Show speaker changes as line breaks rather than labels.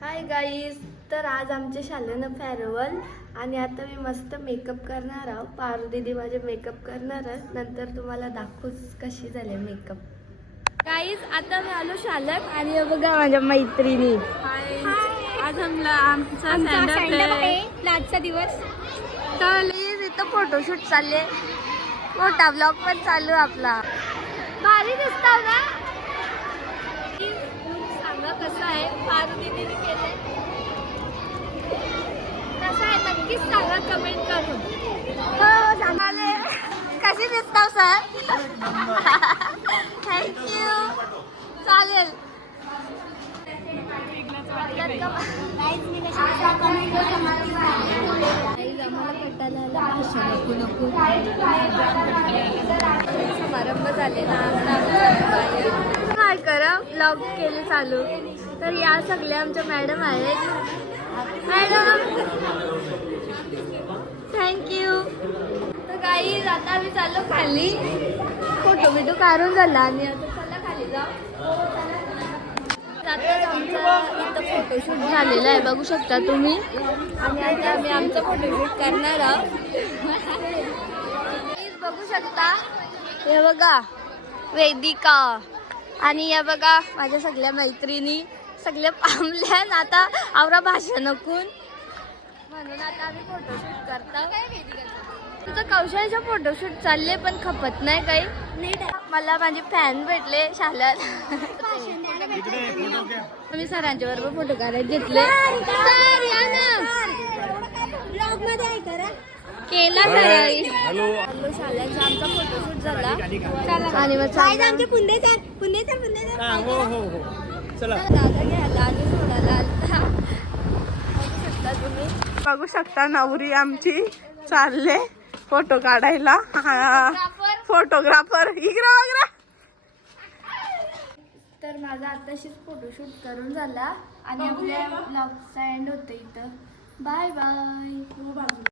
Hi guys तर आज आमच्या शालेनं फेअरवेल आणि आता मी मस्त मेकअप करणार आहोत पारू दीदी माझे मेकअप करणार आहे नंतर तुम्हाला दाखवूच कशी झाले मेकअप गाईज आता मी आलो शालन आणि हे बघा माझ्या मैत्रिणी.
आज आमला आमचा.
आजचा दिवस. तर इथं फोटोशूट चालले मोठा ब्लॉग पण चालू आहे आपला. भारी दिसताव ना Please सांगा कसं आहे पारू दीदीने केलंय कसं आहे नक्कीच सांगा कमेंट करून. हो, हो सांगाले. कशी दिसताव सर थँक्यू चालेल. समारंभ झालेला काय करा ब्लॉग केले चालू. तर या सगळ्या आमच्या मॅडम आहेत. मॅडम थँक्यू गाईज आता आम्ही चाललो खाली. हो, फोटो बिटो काढून झाला आणि आता चला खाली जाऊ. आताच आमचा इथं फोटोशूट झालेला आहे बघू शकता तुम्ही. आणि आता आम्ही आमचं फोटोशूट करणार आहोत. बघू शकता. हे बघा वेदिका. आणि या बघा माझ्या सगळ्या मैत्रिणी सगळ्या पामल्या. आणि आता आवरा भाषा नकून म्हणून आता आम्ही फोटोशूट करतो. तुझं कौशलचं फोटोशूट चालले पण खपत नाही काही. मला माझे फॅन भेटले शाळेत मी सरांच्या बरोबर फोटो काढायला घेतले. सर. केला. हॅलो. शाळेचा आमचा फोटोशूट झाला. आणि मग चालला.
हो हो हो चला.
दादा घ्यायला आणि सोडायला आलता. बघू शकता तुम्ही.
बघू शकता नवरी आमची चालले. फोटो काढायला. फोटोग्राफर. इकडे वगैरे
तर माझा आताशीच फोटोशूट करून झाला आणि आपल्या ब्लॉगचा एंड होतं इथं. Bye bye